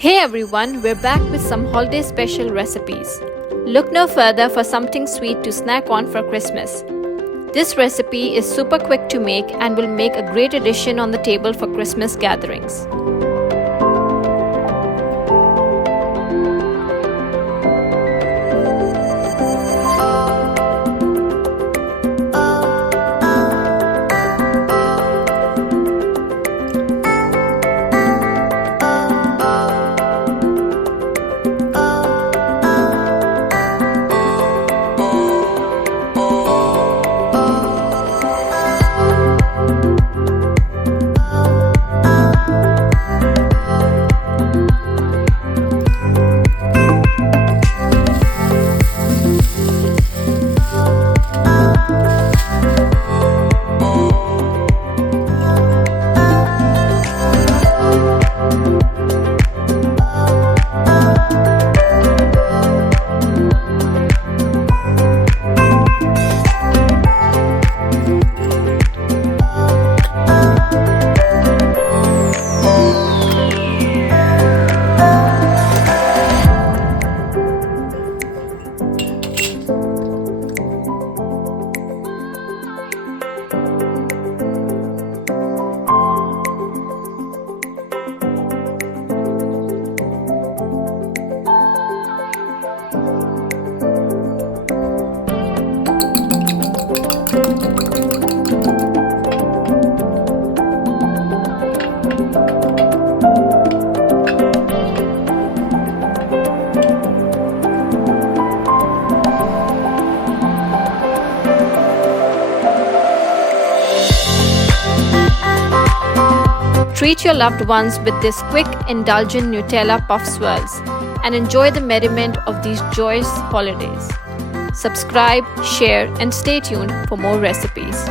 Hey everyone, we're back with some holiday special recipes. Look no further for something sweet to snack on for Christmas. This recipe is super quick to make and will make a great addition on the table for Christmas gatherings. Treat your loved ones with this quick, indulgent Nutella puff swirls and enjoy the merriment of these joyous holidays. Subscribe, share, and stay tuned for more recipes.